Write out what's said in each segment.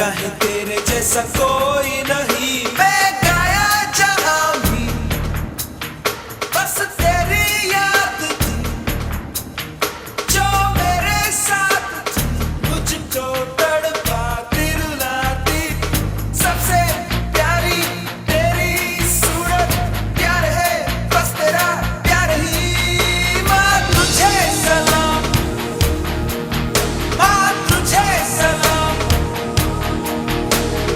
कहीं तेरे जैसा कोई नहीं, मैं गाया जहां भी बस तेरी याद थी, जो मेरे साथ थी, मुझको तड़पाती रुलाती, सबसे प्यारी तेरी सूरत, प्यार है बस तेरा प्यार ही। माँ तुझे सलाम, माँ तुझे सलाम,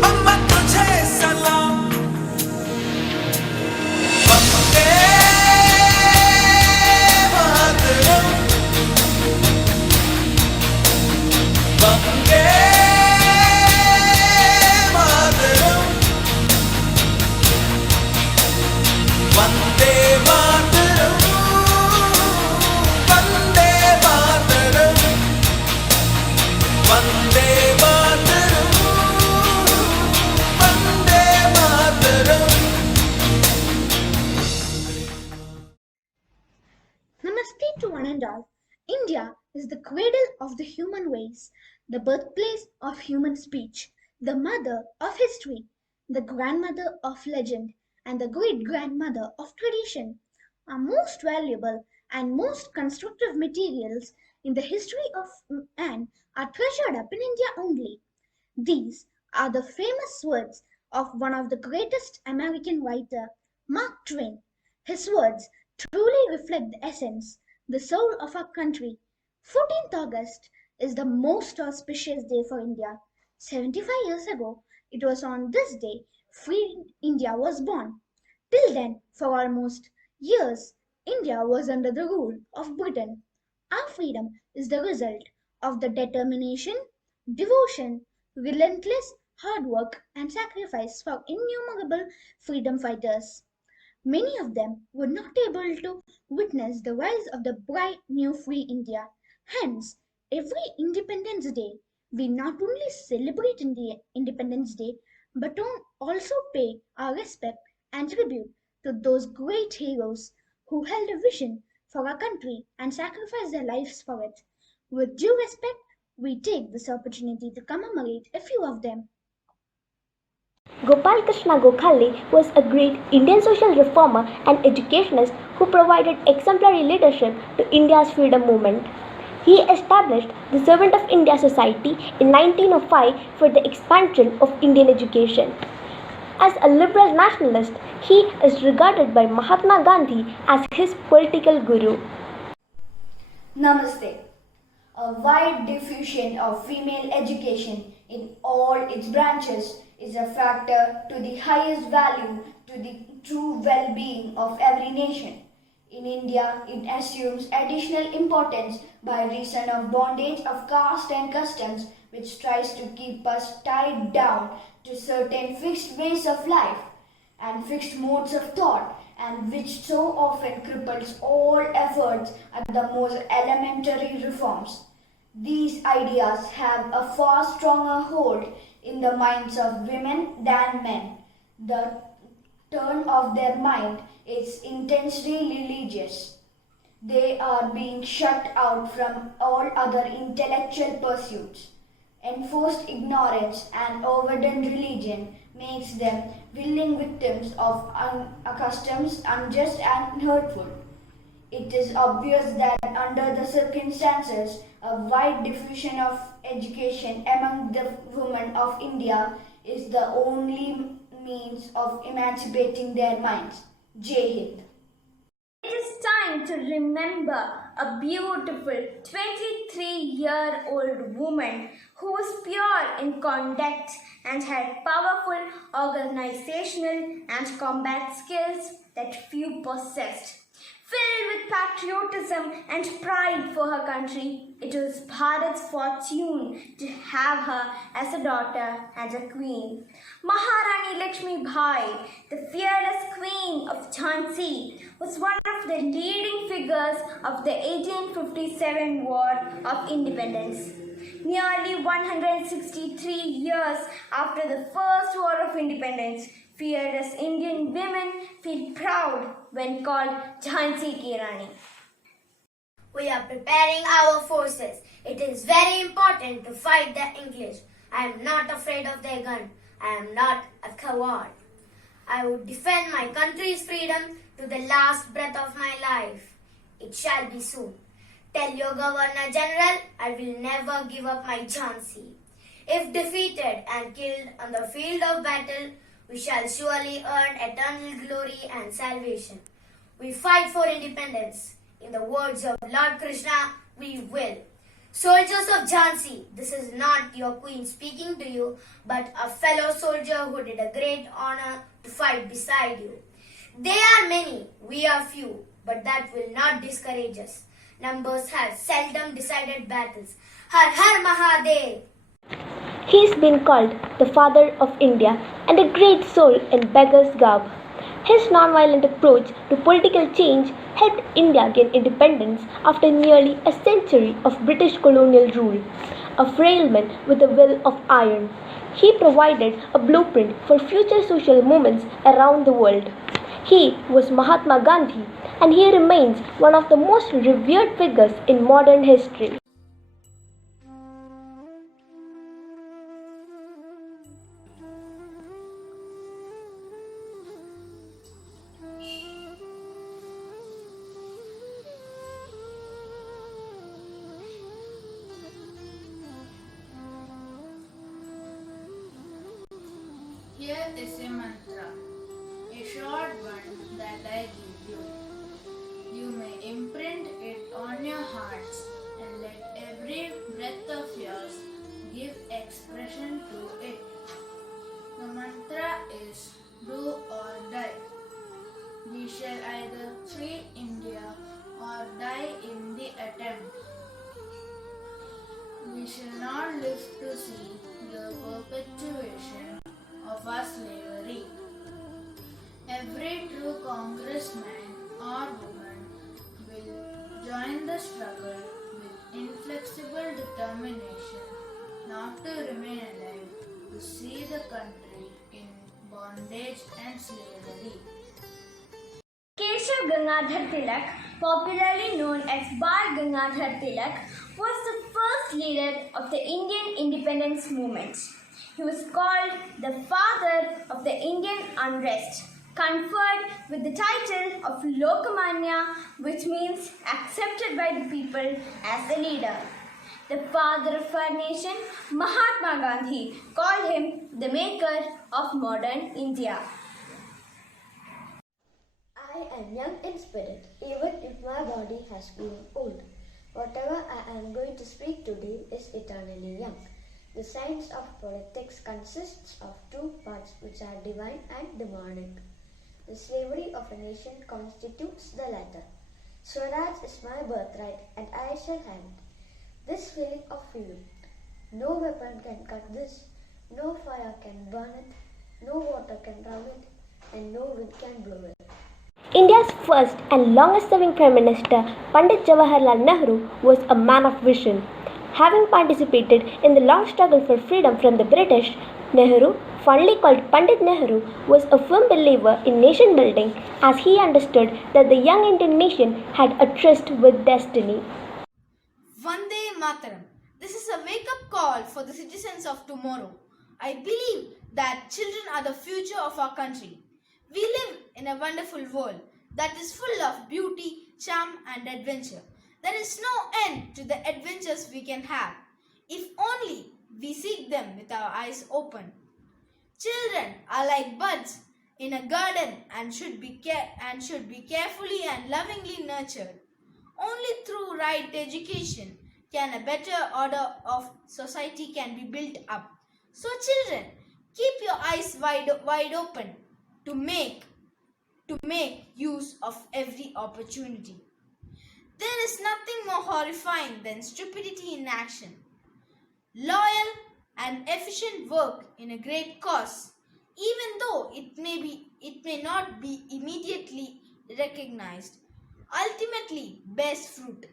अम्मा तुझे सलाम। Vande Mataram, Vande Mataram, Vande Mataram, Vande Mataram, Vande Mataram, Vande Mataram. Namaste to one and all. India is the cradle of the human race, the birthplace of human speech, the mother of history, the grandmother of legend, and the great grandmother of tradition. Our most valuable and most constructive materials in the history of man are treasured up in India only. These are the famous words of one of the greatest American writer, Mark Twain. His words truly reflect the essence, the soul of our country. 14th August is the most auspicious day for India. 75 years ago, it was on this day free India was born. Till then, for almost years, India was under the rule of Britain. Our freedom is the result of the determination, devotion, relentless hard work, and sacrifice for innumerable freedom fighters. Many of them were not able to witness the rise of the bright new free India. Hence, every Independence Day, we not only celebrate Independence Day but also pay our respect and tribute to those great heroes who held a vision for our country and sacrificed their lives for it. With due respect, we take this opportunity to commemorate a few of them. Gopal Krishna Gokhale was a great Indian social reformer and educationist who provided exemplary leadership to India's freedom movement. He established the Servant of India Society in 1905 for the expansion of Indian education. As a liberal nationalist, he is regarded by Mahatma Gandhi as his political guru. Namaste. A wide diffusion of female education in all its branches is a factor to the highest value to the true well-being of every nation. In India, it assumes additional importance by reason of bondage of caste and customs, which tries to keep us tied down to certain fixed ways of life and fixed modes of thought, and which so often cripples all efforts at the most elementary reforms. These ideas have a far stronger hold in the minds of women than men. The turn of their mind is intensely religious. They are being shut out from all other intellectual pursuits. Enforced ignorance and overdone religion makes them willing victims of customs unjust and hurtful. It is obvious that under the circumstances, a wide diffusion of education among the women of India is the only means of emancipating their minds. Jai Hind. It is time to remember a beautiful 23-year-old woman who was pure in conduct and had powerful organizational and combat skills that few possessed. Filled with patriotism and pride for her country, it was Bharat's fortune to have her as a daughter and a queen. Maharani Lakshmi Bai, the fearless queen of Jhansi, was one of the leading figures of the 1857 War of Independence. Nearly 163 years after the First War of Independence, fearless Indian women feel proud when called Jhansi Ki Rani. We are preparing our forces. It is very important to fight the English I am not afraid of their gun. I am not a coward. I would defend my country's freedom to the last breath of my life. It shall be soon. Tell your Governor General I will never give up my Jhansi. If defeated and killed on the field of battle, we shall surely earn eternal glory and salvation. We fight for independence. In the words of Lord Krishna, we will. Soldiers of Jhansi, this is not your queen speaking to you, but a fellow soldier who did a great honor to fight beside you. They are many, we are few, but that will not discourage us. Numbers have seldom decided battles. Har Har Mahadev! He's been called the father of India and a great soul in beggar's garb. His nonviolent approach to political change helped India gain independence after nearly a century of British colonial rule. A frail man with a will of iron, he provided a blueprint for future social movements around the world. He was Mahatma Gandhi, and he remains one of the most revered figures in modern history. Here is a mantra, a short one that I give you. You may imprint it on your hearts and let every breath of yours give expression to it. The mantra is do or die. We shall either free India or die in the attempt. We shall not live to see the perpetuation of our slavery. Every true congressman or woman will join the struggle with inflexible determination not to remain alive, to see the country in bondage and slavery. Keshav Gangadhar Tilak, popularly known as Bal Gangadhar Tilak, was the first leader of the Indian independence movement. He was called the father of the Indian unrest, conferred with the title of Lokamanya, which means accepted by the people as a leader. The father of our nation, Mahatma Gandhi, called him the maker of modern India. I am young in spirit, even if my body has grown old. Whatever I am going to speak today is eternally young. The science of politics consists of two parts which are divine and demonic. The slavery of a nation constitutes the latter. Swaraj is my birthright and I shall have it. This feeling of freedom. No weapon can cut this, no fire can burn it, no water can drown it, and no wind can blow it. India's first and longest serving Prime Minister, Pandit Jawaharlal Nehru, was a man of vision. Having participated in the long struggle for freedom from the British, Nehru, fondly called Pandit Nehru, was a firm believer in nation building as he understood that the young Indian nation had a tryst with destiny. Vande Mataram. This is a wake-up call for the citizens of tomorrow. I believe that children are the future of our country. We live in a wonderful world that is full of beauty, charm and adventure. There is no end to the adventures we can have, if only we seek them with our eyes open. Children are like buds in a garden and should be carefully and lovingly nurtured. Only through right education can a better order of society can be built up. So children, keep your eyes wide open to make use of every opportunity. There is nothing more horrifying than stupidity in action. Loyal and efficient work in a great cause, even though it may not be immediately recognized, ultimately bears fruit.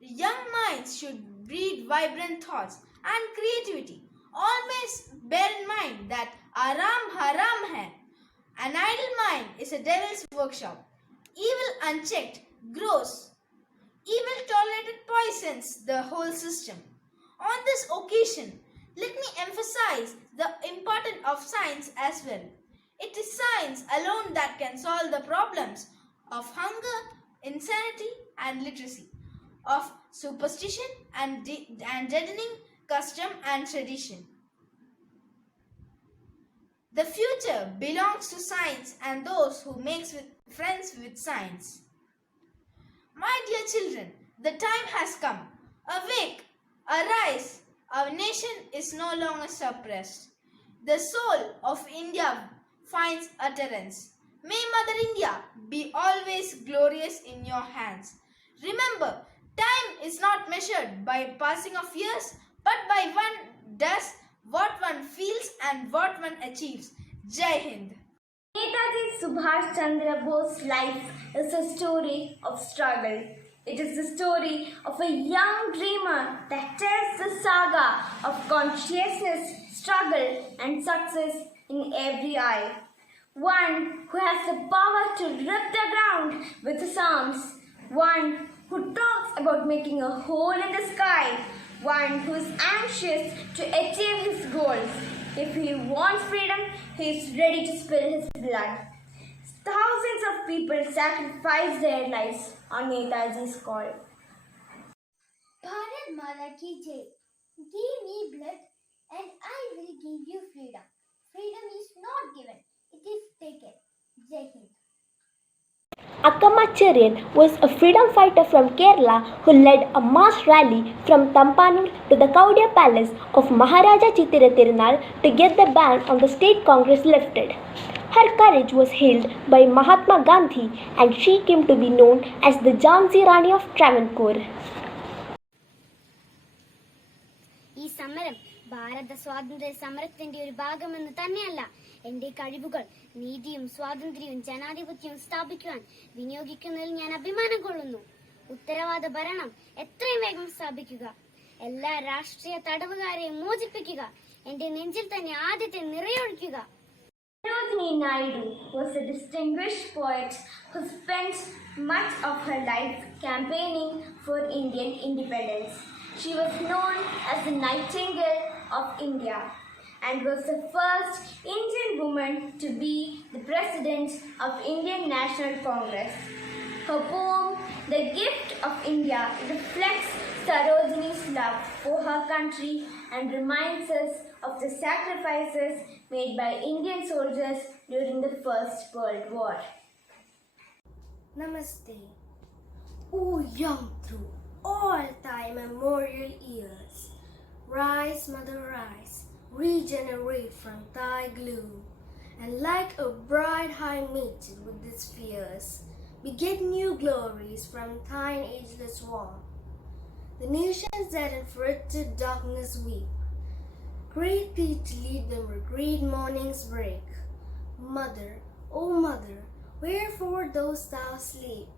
Young minds should breed vibrant thoughts and creativity. Always bear in mind that aram haram hai. An idle mind is a devil's workshop. Evil unchecked grows. Evil tolerated poisons the whole system. On this occasion, Let me emphasize the importance of science as well. It is science alone that can solve the problems of hunger, insanity, and literacy, of superstition and deadening custom and tradition. The future belongs to science and those who make friends with science. My dear children, the time has come. Awake, arise, our nation is no longer suppressed. The soul of India finds utterance. May Mother India be always glorious in your hands. Remember, time is not measured by passing of years, but by one does what one feels and what one achieves. Jai Hind. Netaji Subhash Chandra Bose's life is a story of struggle. It is the story of a young dreamer that tells the saga of consciousness, struggle, and success in every eye. One who has the power to rip the ground with his arms. One who talks about making a hole in the sky. One who is anxious to achieve his goals. If he wants freedom, he is ready to spill his blood. Thousands of people sacrifice their lives on Netaji's call. Bharat Mata ki jai. Give me blood and I will give you freedom. Freedom is not given, it is taken. Jai Hind. Akkamacharian was a freedom fighter from Kerala who led a mass rally from Tampanur to the Kaudiya Palace of Maharaja Chitira Tirunal to get the ban on the state congress lifted. Her courage was hailed by Mahatma Gandhi and she came to be known as the Jhansi Rani of Travancore. ഈ സമരം ഭാരത സ്വാതന്ത്ര്യ സമരത്തിന്റെ ഒരു ഭാഗമെന്ന് തന്നെയല്ല എന്റെ കഴിവുകൾ നീതിയും സ്വാതന്ത്ര്യവും ജനാധിപത്യവും സ്ഥാപിക്കുവാൻ വിനിയോഗിക്കുന്നതിൽ ഞാൻ അഭിമാനം കൊള്ളുന്നു. ഉത്തരവാദ ഭരണം എത്രയും വേഗം സ്ഥാപിക്കുക, എല്ലാ രാഷ്ട്രീയ തടവുകാരെയും മോചിപ്പിക്കുക, എന്റെ നെഞ്ചിൽ തന്നെ ആദ്യത്തെ നിറയൊഴിക്കുക. Sarojini Naidu was a distinguished poet who spent much of her life campaigning for Indian independence. She was known as the Nightingale of India and was the first Indian woman to be the president of Indian National Congress. Her poem, The Gift of India, reflects Sarojini's love for her country and reminds us of the sacrifices made by Indian soldiers during the First World War. Namaste. O young through all thy memorial years, rise, mother, rise, regenerate from thy gloom, and like a bride high mated with its fears, beget new glories from thine ageless womb. The nations that in frigid darkness weep, great thee to lead them where great mornings break. Mother, O mother, wherefore dost thou sleep?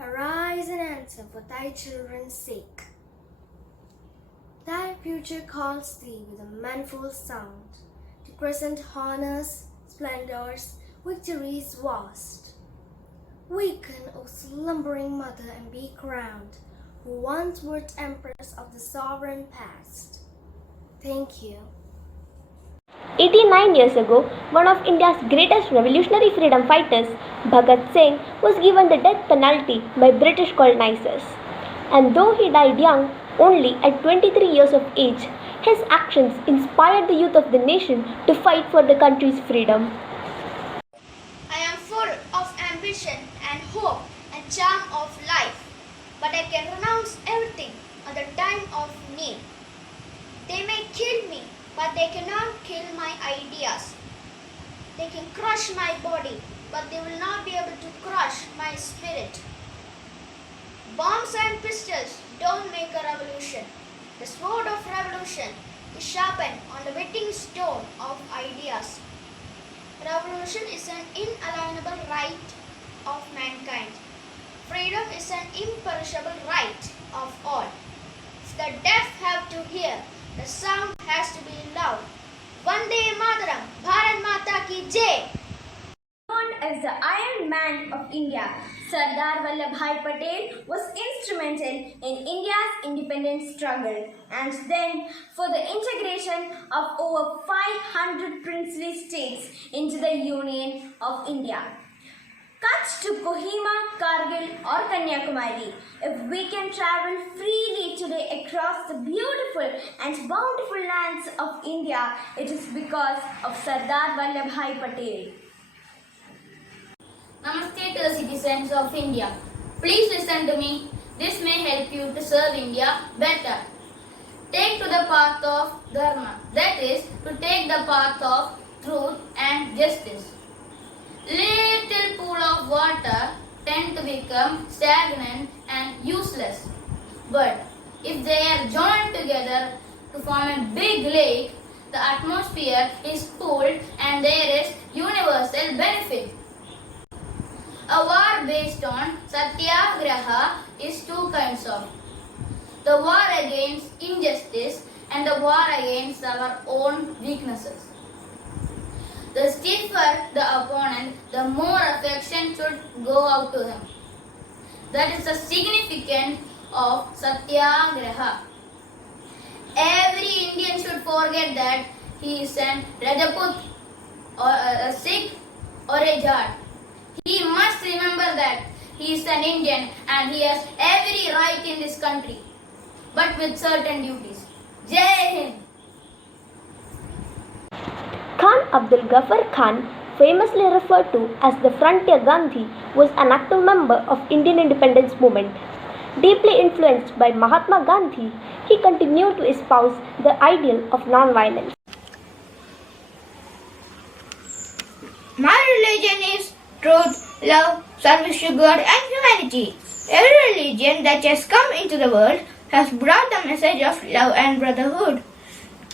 Arise and answer for thy children's sake. Thy future calls thee with a manifold sound to present honors, splendors, victories vast. Waken, O slumbering mother, and be crowned, who once wert empress of the sovereign past. Thank you. 89 years ago, one of India's greatest revolutionary freedom fighters, Bhagat Singh, was given the death penalty by British colonizers. And though he died young, only at 23 years of age, his actions inspired the youth of the nation to fight for the country's freedom. I am full of ambition and hope and charm of life, but I can renounce everything at the time of need. They may kill me, but they cannot kill my ideas. They can crush my body, but they will not be able to crush my spirit. Bombs and pistols don't make a revolution. The sword of revolution is sharpened on the whetting stone of ideas. Revolution is an inalienable right of mankind. Freedom is an imperishable right of all. If the deaf have to hear, the sound has to be loud. Vande Mataram, Bharat Mata ki jai. Known as the Iron Man of India, Sir Sardar Vallabhbhai Patel was instrumental in India's independence struggle and then for the integration of over 500 princely states into the Union of India. Kutch to Kohima, Kargil or Kanyakumari, if we can travel freely today across the beautiful and bountiful lands of India, it is because of Sardar Vallabhbhai Patel. Namaste to the citizens of India. Please listen to me. This may help you to serve India better. Take to the path of Dharma, that is, to take the path of truth and justice. Little pool of water tend to become stagnant and useless. But if they are joined together to form a big lake, the atmosphere is cooled and there is universal benefit. A war based on satyagraha is two kinds of. The war against injustice and the war against our own weaknesses. The stiffer the opponent, the more affection should go out to him. That is the significance of satyagraha. Every Indian should forget that he is an Rajaput or a Sikh or a Jat. He must remember that he is an Indian and he has every right in this country, but with certain duties. Jai Hind! Khan Abdul Ghaffar Khan, famously referred to as the Frontier Gandhi, was an active member of Indian independence movement. Deeply influenced by Mahatma Gandhi, he continued to espouse the ideal of non-violence. My religion is truth, love, service to God and humanity. Every religion that has come into the world has brought the message of love and brotherhood.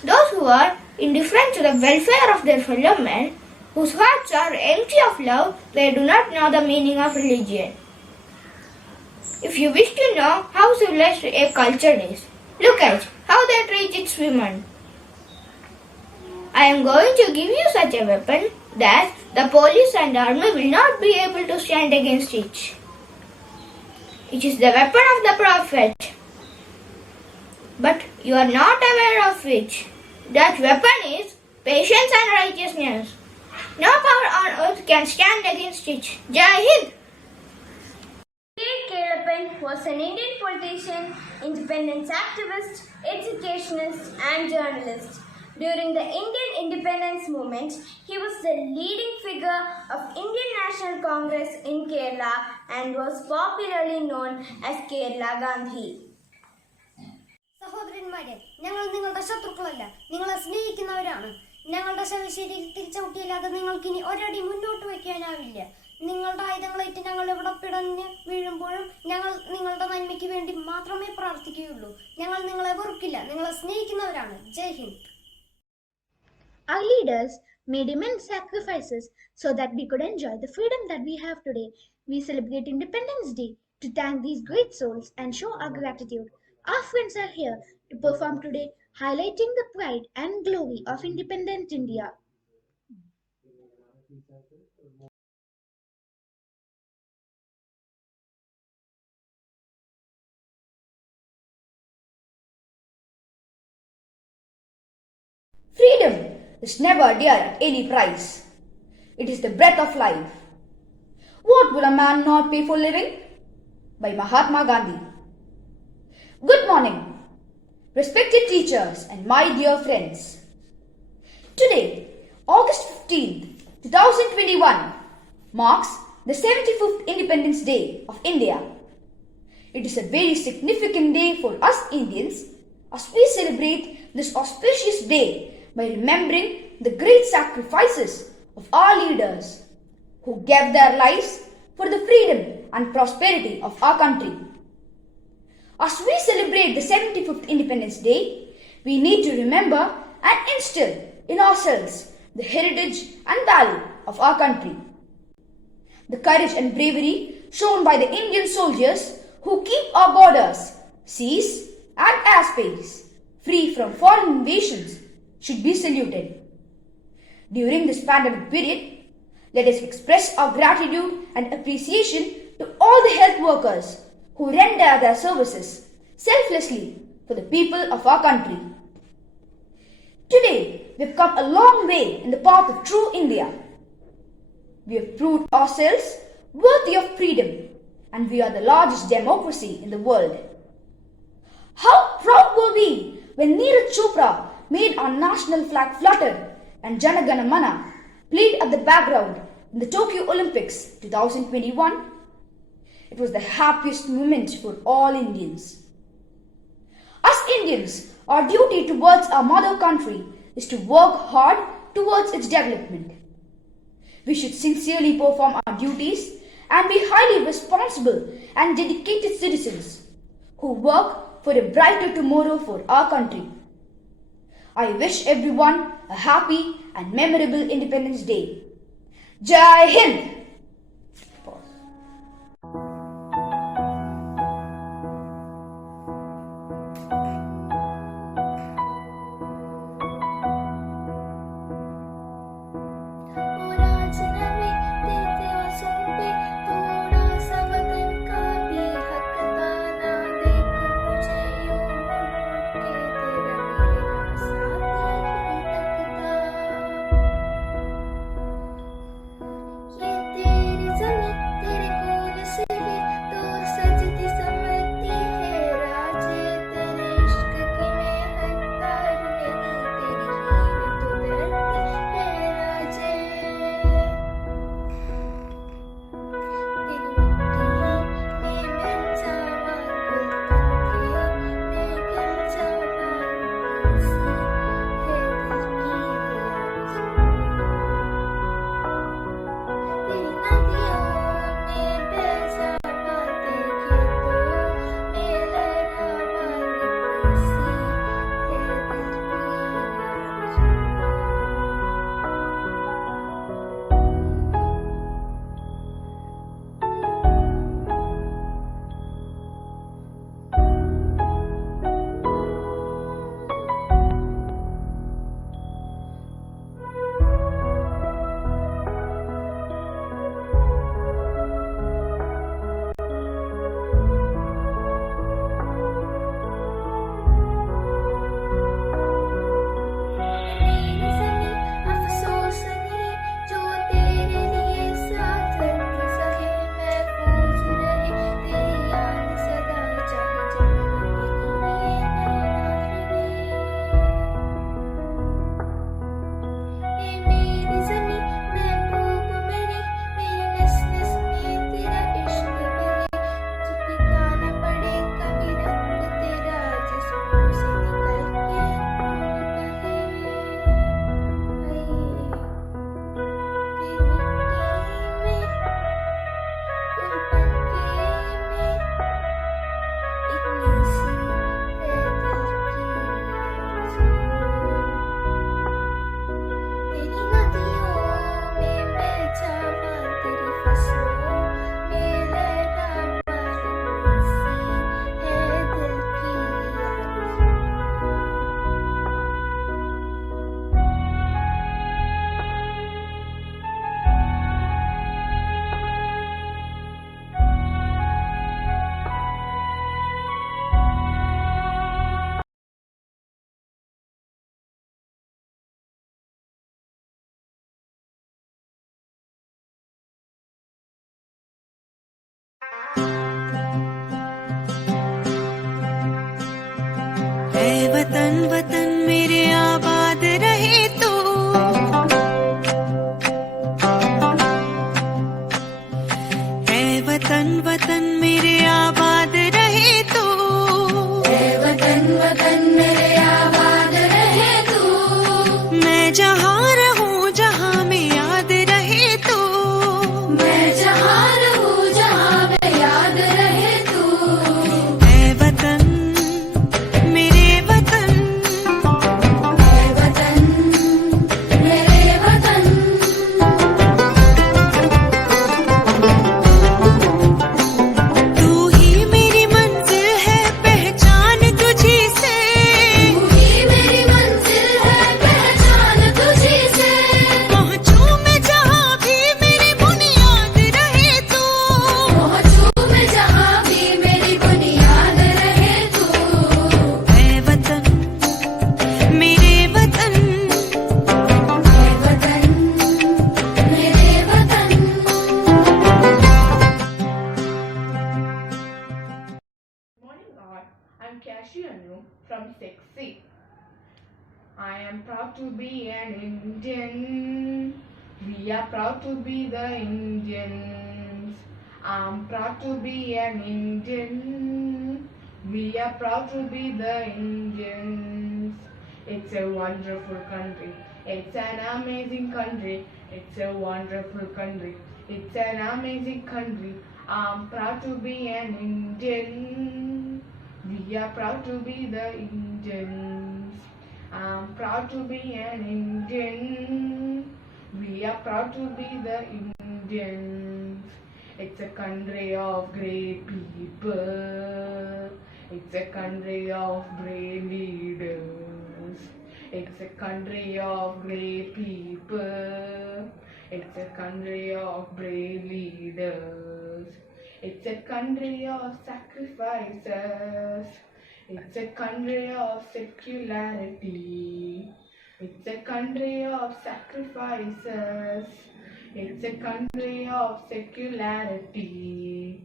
Those who are indifferent to the welfare of their fellow men, whose hearts are empty of love, they do not know the meaning of religion. If you wish to know how civilized a culture is, look at how they treat its women. I am going to give you such a weapon that the police and army will not be able to stand against it. It is the weapon of the Prophet. But you are not aware of it. That weapon is patience and righteousness. No power on earth can stand against it. Jai Hind! K. Kelappan was an Indian politician, independence activist, educationist and journalist. During the Indian independence movement, he was the leading figure of Indian National Congress in Kerala and was popularly known as Kerala Gandhi. സഹോദരന്മാരെ, ഞങ്ങൾ നിങ്ങളുടെ ശത്രുക്കളല്ല, നിങ്ങളെ സ്നേഹിക്കുന്നവരാണ്. ഞങ്ങളുടെ ശവശരീരത്തിൽ തിരിച്ചൗട്ടിയില്ലാതെ നിങ്ങൾക്ക് ഇനി ഒരടി മുന്നോട്ട് വയ്ക്കാനാവില്ല. നിങ്ങളുടെ ആയുധങ്ങളേറ്റ് ഞങ്ങൾ എവിടെ പിടഞ്ഞ് വീഴുമ്പോഴും ഞങ്ങൾ നിങ്ങളുടെ നന്മയ്ക്ക് വേണ്ടി മാത്രമേ പ്രാർത്ഥിക്കുകയുള്ളൂ. ഞങ്ങൾ നിങ്ങളെ വെറുക്കില്ല, നിങ്ങളെ സ്നേഹിക്കുന്നവരാണ്. ജയ് Hind. Our leaders made immense sacrifices so that we could enjoy the freedom that we have today. We celebrate Independence Day to thank these great souls and show our gratitude. Our friends are here to perform today, highlighting the pride and glory of independent India. Freedom is never dear at any price. It is the breath of life. What will a man not pay for living? By Mahatma Gandhi. Good morning, respected teachers and my dear friends. Today, August 15th, 2021, marks the 75th Independence Day of India. It is a very significant day for us Indians as we celebrate this auspicious day by remembering the great sacrifices of our leaders who gave their lives for the freedom and prosperity of our country. As we celebrate the 75th Independence Day, we need to remember and instill in ourselves the heritage and value of our country. The courage and bravery shown by the Indian soldiers who keep our borders, seas and airspace free from foreign invasions should be saluted. During this pandemic period, let us express our gratitude and appreciation to all the health workers who render their services selflessly for the people of our country. Today, we have come a long way in the path of true India. We have proved ourselves worthy of freedom, and we are the largest democracy in the world. How proud were we when Neeraj Chopra made our national flag flutter and Jana Gana Mana played at the background in the Tokyo Olympics 2021. It was the happiest moment for all Indians. Us Indians, our duty towards our mother country is to work hard towards its development. We should sincerely perform our duties and be highly responsible and dedicated citizens who work for a brighter tomorrow for our country. I wish everyone a happy and memorable Independence Day. Jai Hind! वतन वतन मेरे आबाद रहे तू, ऐ वतन वतन मेरे आबाद रहे तू, ऐ वतन वतन मेरे आबाद रहे तू। मैं जहाँ रहूँ जहाँ में याद रहे तू, मैं जहाँ रहूँ जहाँ में याद रहे तू। ऐ वतन तुझी I am proud to be an Indian. We are proud to be the Indians. I'm proud to be an Indian. We are proud to be the Indians. It's a wonderful country. It's an amazing country. It's a wonderful country. It's an amazing country. I'm proud to be an Indian. We are proud to be the Indians. I'm proud to be an Indian. We are proud to be the Indians. It's a country of great people. It's a country of brave leaders. It's a country of great people. It's a country of brave leaders. It's a country of sacrifices. It's a country of secularity. It's a country of sacrifices. It's a country of secularity.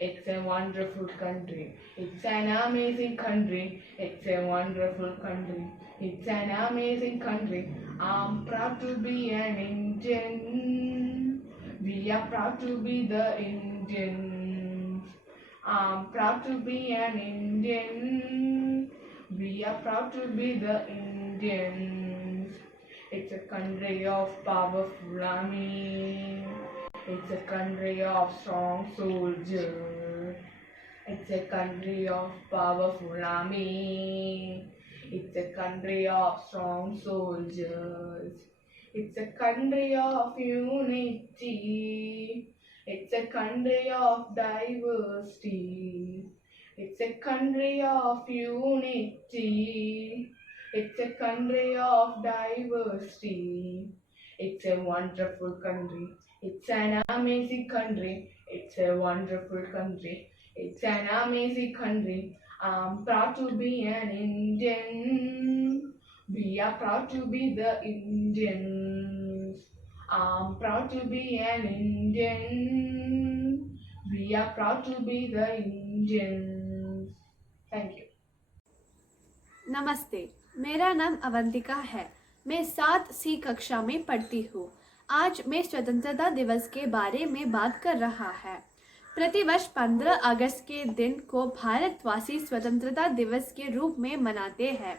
It's a wonderful country. It's an amazing country. It's a wonderful country. It's an amazing country. I'm proud to be an Indian. We are proud to be the Indians. I'm proud to be an Indian. We are proud to be the Indians. It's a country of powerful army. It's a country of strong soldiers. It's a country of powerful army. It's a country of strong soldiers. It's a country of unity. It's a country of diversity. It's a country of unity. It's a country of diversity. It's a wonderful country. It's an amazing country. It's a wonderful country. It's an amazing country. I'm proud to be an Indian. We are proud to be the Indians. I'm proud to be an Indian. We are proud to be the Indians. Thank you. नमस्ते, मेरा नाम अवंतिका है। मैं 7वीं कक्षा में पढ़ती हूँ। आज मैं स्वतंत्रता दिवस के बारे में बात कर रहा है। प्रतिवर्ष 15 अगस्त के दिन को भारतवासी स्वतंत्रता दिवस के रूप में मनाते हैं।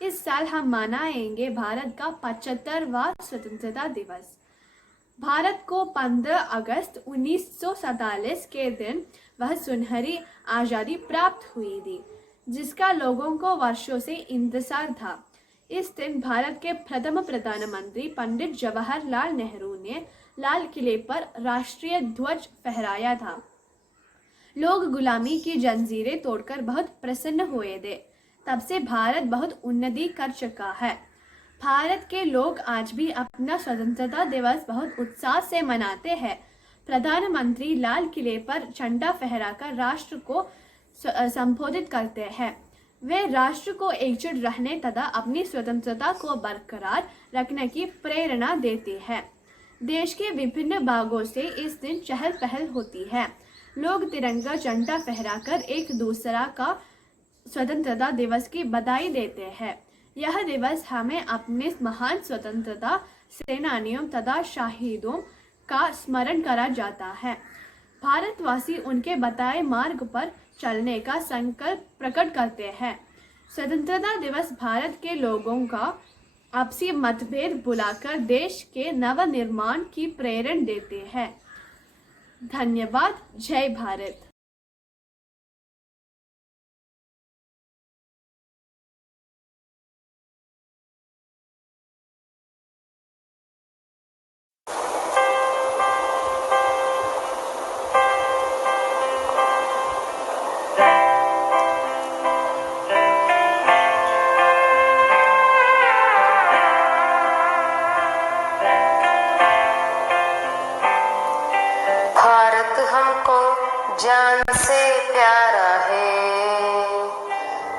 इस साल हम मनाएंगे भारत का 75वां स्वतंत्रता दिवस। भारत को 15 अगस्त 1947 के दिन वह सुनहरी आज़ादी प्राप्त हुई थी, जिसका लोगों को वर्षों से इंतजार था। इस दिन भारत के प्रथम प्रधानमंत्री पंडित जवाहरलाल नेहरू ने लाल किले पर राष्ट्रीय ध्वज फहराया था। लोग गुलामी की जंजीरें तोड़कर बहुत प्रसन्न हुए थे। तब से भारत बहुत उन्नति कर चुका है। भारत के लोग आज भी अपना स्वतंत्रता दिवस बहुत उत्साह से मनाते हैं। प्रधानमंत्री लाल किले पर झंडा फहराकर राष्ट्र को संबोधित करते हैं। वे राष्ट्र को एकजुट रहने तथा अपनी स्वतंत्रता को बरकरार रखने की प्रेरणा देते हैं। देश के विभिन्न भागों से इस दिन चहल पहल होती है। लोग तिरंगा झंडा फहराकर एक दूसरा का स्वतंत्रता दिवस की बधाई देते हैं। यह दिवस हमें अपने महान स्वतंत्रता सेनानियों तथा शहीदों का स्मरण करा जाता है। भारतवासी उनके बताए मार्ग पर चलने का संकल्प प्रकट करते हैं। स्वतंत्रता दिवस भारत के लोगों का आपसी मतभेद भुलाकर देश के नवनिर्माण की प्रेरणा देते हैं। धन्यवाद। जय भारत। जान से प्यारा है,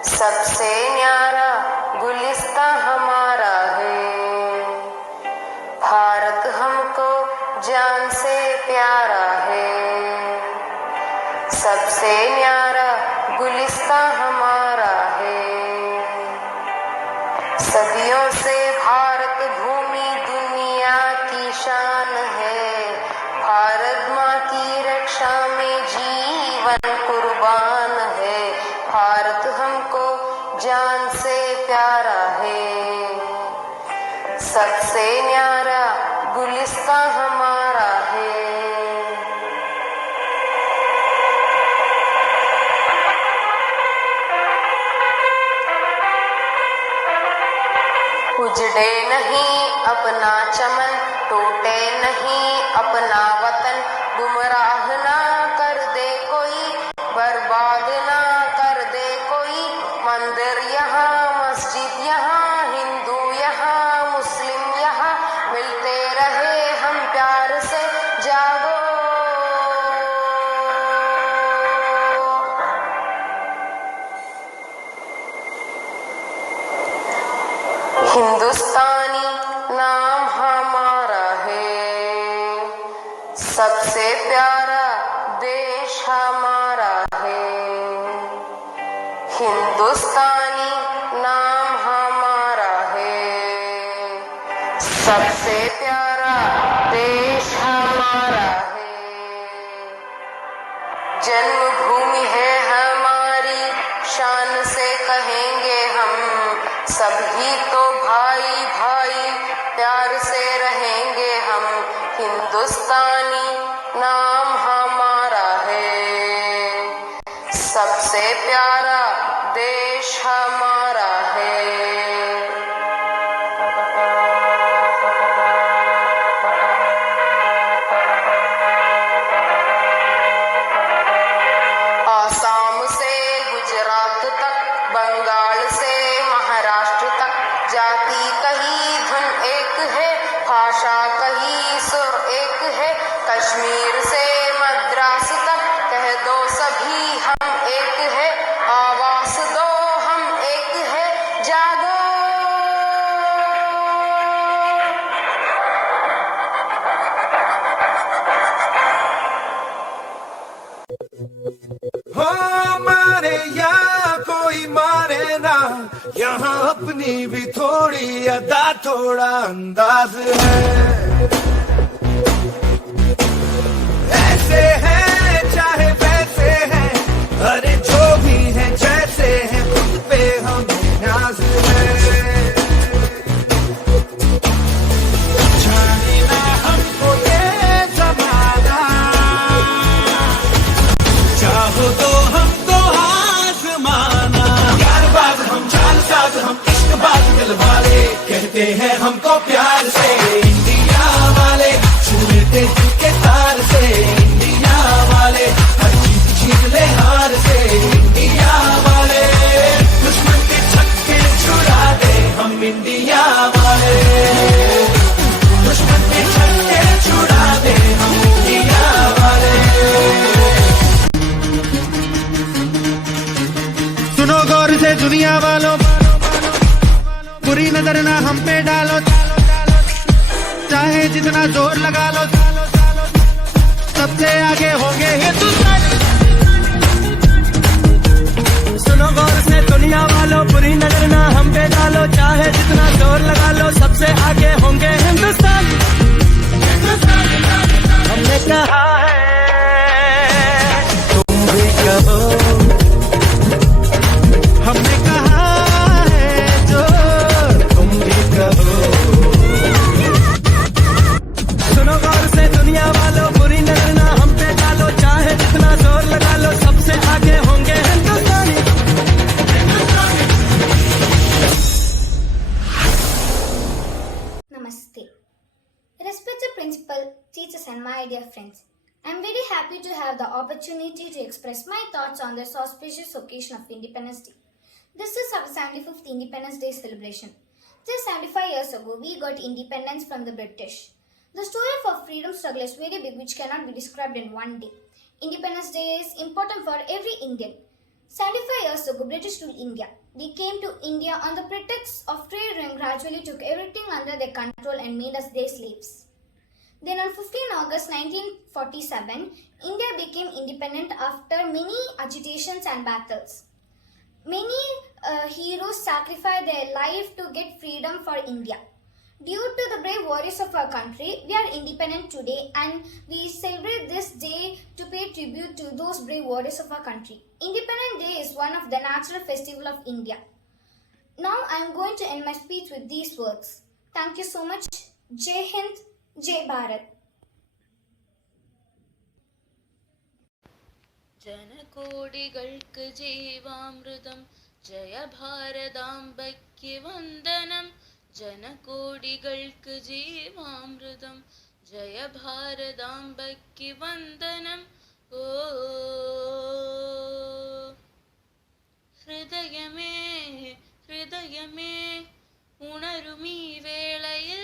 सबसे न्यारा गुलिस्ता हमारा है। भारत हमको जान से प्यारा है, सबसे न्यारा गुलिस्ता हमारा है। सदियों सबसे न्यारा गुलिस्तां हमारा है। उजड़े नहीं अपना चमन, टूटे नहीं अपना वतन, गुमराह ना कर दे कोई, बर्बाद ना कर दे कोई। मंदिर यहाँ, मस्जिद यहाँ, हिंदू यहाँ, मुस्लिम यहाँ, मिलते रहे हम प्यार से, जागो। हिंदुस्तानी नाम हमारा है, सबसे प्यारा देश हमारा है। हिंदुस्तानी नाम हमारा है, सबसे प्यारा देश हमारा है। जन्मभूमि है हमारी, शान से कहेंगे हम, सभी तो भाई भाई, प्यार से रहेंगे हम। हिंदुस्तानी नाम हमारा है, सबसे प्यारा देश हमारा है। आसाम से गुजरात तक, बंगाल से महाराष्ट्र तक, जाति कहीं धुन एक है, भाषा कहीं सुर एक है। कश्मीर से मद्रास तक, कह दो सभी हम एक है, आवाज दो हम एक है, जागो। हो मारे या कोई मारे ना, यहाँ अपनी भी थोड़ी अदा, थोड़ा अंदाज है। ऐसे है चाहे वैसे है, अरे जो भी है जैसे है, खुद पे हमें नाज है। जाने ना हमको ये जमाना, चाहो तो हम तो आसमाना। प्यारबाज हम, चालसाज हम, इश्कबाज दिल वाले, कहते हैं हमको प्यार से इंडिया वाले, छू लेते दिल के तार से इंडिया वाले, हर चीज जीत ले हार से इंडिया वाले। दुश्मन के छक्के छुड़ा दे हम इंडिया वाले, दुश्मन के छक्के छुड़ा दे हम इंडिया वाले। सुनो गौर से दुनिया वालों, बुरी नजर ना हम पे डालो, चाहे जितना जोर लगा लो, सबसे आगे होंगे हिंदुस्तानी। सुनो गौर से दुनिया वालों, बुरी नजर ना हम पे डालो, चाहे जितना जोर लगा लो, सबसे आगे होंगे हिंदुस्तानी। हमने कहा है तुम भी कहो, हमने कहा है जो तुम भी कहो। सुनो गौर से दुनिया वालों, बुरी नजर ना हम पे डालो, चाहे जितना जोर लगा लो, सबसे आगे होंगे हिंदुस्तानी। Namaste. Respected principal, teachers and my dear friends, I am very happy to have the opportunity to express my thoughts on this auspicious occasion of Independence Day. This is our 75th Independence Day celebration. Just 75 years ago, we got independence from the British. The story of our freedom struggle is very big, which cannot be described in one day. Independence Day is important for every Indian. 75 years ago, British ruled India. They came to India on the pretext of trade and gradually took everything under their control and made us their slaves. Then on 15 August 1947, India became independent after many agitations and battles. Many heroes sacrificed their life to get freedom for India. Due to the brave warriors of our country, we are independent today and we celebrate this day to pay tribute to those brave warriors of our country. Independence Day is one of the natural festivals of India. Now I am going to end my speech with these words. Thank you so much. Jai Hind, Jai Bharat. ജനകോടികൾക്ക് ജീവാമൃതം Jaya ഭാരതാംബയ്ക്ക് വന്ദനം ജനകോടികൾക്ക് ജീവാമൃതം ജയ ഭാരതാംബയ്ക്ക് വന്ദനം ഓ ഹൃദയമേ ഹൃദയമേ ഉണരുമീ വേളയിൽ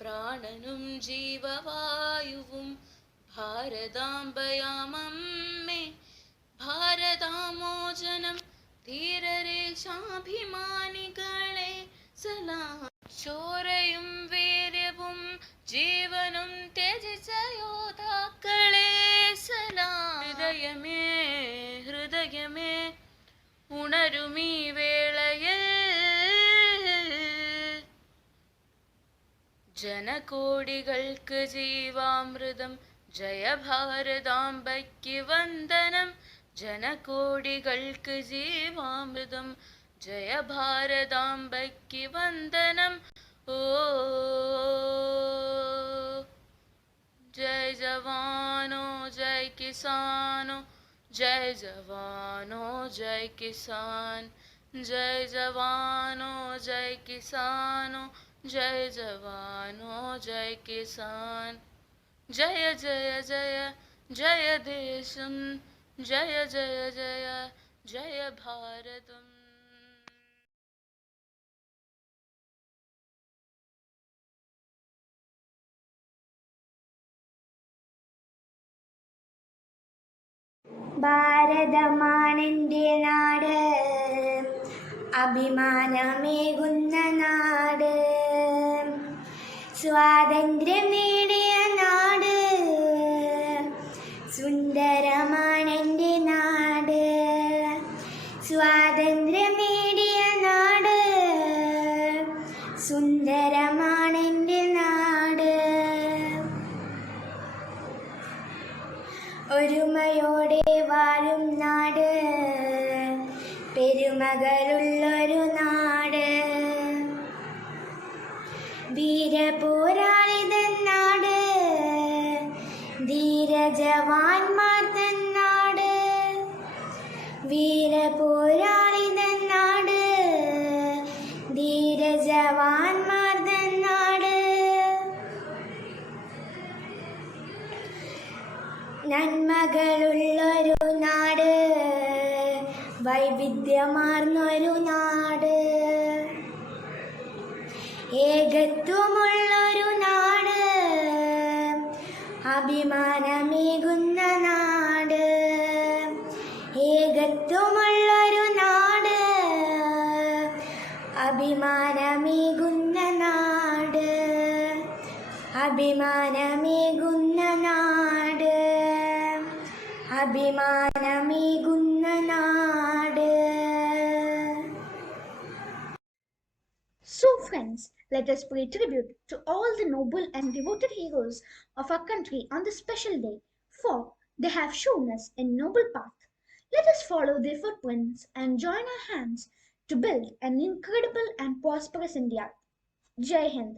പ്രാണനും ജീവവായുവും ഭാരതാംബയാമമ്മേ ഭാരതാമോചനം ധീരരേശാഭിമാനികളെ സലാം ചോരയും വീര്യവും ജീവനും ത്യജിച്ച യോദ്ധാക്കളെ സലാം ഹൃദയമേ ഹൃദയമേ ഉണരുമീ വേളയിൽ ജനകോടികൾക്ക് ജീവാമൃതം ജയ ഭാരതാംബയ്ക്ക് വന്ദനം ജനകോടികൾക്ക് ജീവാമൃതം ജയ ഭാരതാംബയ്ക്ക് വന്ദനം ഓ ജയ ജവാനോ ജയ കിസാനോ जय जवानों जय किसान जय जवानों जय किसानों जय जवानों जय किसान जय जय जय जय देशम जय जय जय जय भारतम ഭാരതമാണെൻ്റെ നാട് അഭിമാനമേകുന്ന നാട് സ്വാതന്ത്ര്യം നേടിയ നാട് സുന്ദരമാണെൻ്റെ നാട് സ്വാതന്ത്ര്യം നേടിയ നാട് സുന്ദരമാണെൻ്റെ നാട് ഒരുമയോടെ വാഴും നാട് പെരുമകളുള്ളൊരു നാട് വീരപോരാളിതൻ നാട് ധീരജവാന്മാർ തൻ നാട് വീരപോരാളിതൻ നാട് ധീരജവാന്മാർ തൻ നാട് നന്മകളുള്ളൊരു നാട് വൈവിധ്യമാർന്നൊരു നാട് ഏകത്വമുള്ളൊരു നാട് അഭിമാനമേകുന്ന നാട് ഏകത്വമുള്ളൊരു നാട് അഭിമാനമേകുന്ന നാട് അഭിമാനമേകുന്ന നാട് അഭിമാനമേകുന്ന നാട്. So, friends, let us pay tribute to all the noble and devoted heroes of our country on this special day, for they have shown us a noble path. Let us follow their footprints and join our hands to build an incredible and prosperous India. Jai Hind.